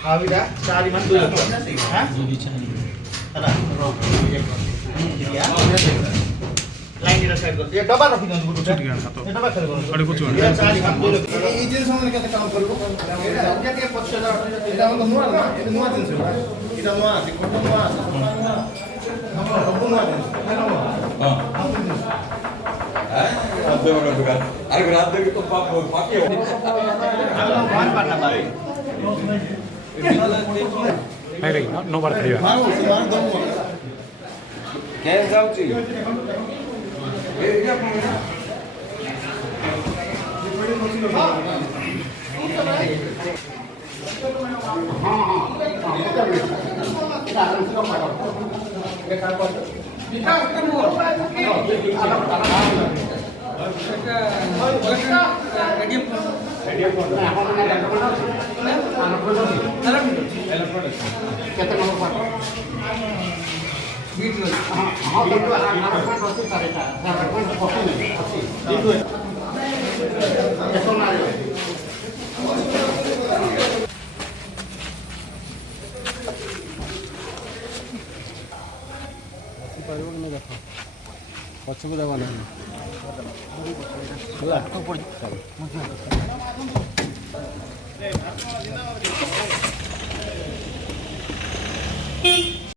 Awida, sehari mas dulu. Hah? Ada. Ya. Lain dirasakan dulu. Ya double rafi dulu dulu. Ya double kali dulu. Ya sehari mas dulu. Ini jenis mana kita kamu perlu? Ya kayak pot sudah. Kita mau nuar na? Ini nuar jenis apa? Kita nuar, di kota nuar. Kamu nuar jenis. Ada mana bukan? Ada berada di tempat pakai. Kalau bahan pada baik. नहीं no बार खड़ी है Maru, semua dong. Quer जाऊँगी? ପଛକୁ ଦେବ ନାହିଁ ହେଲା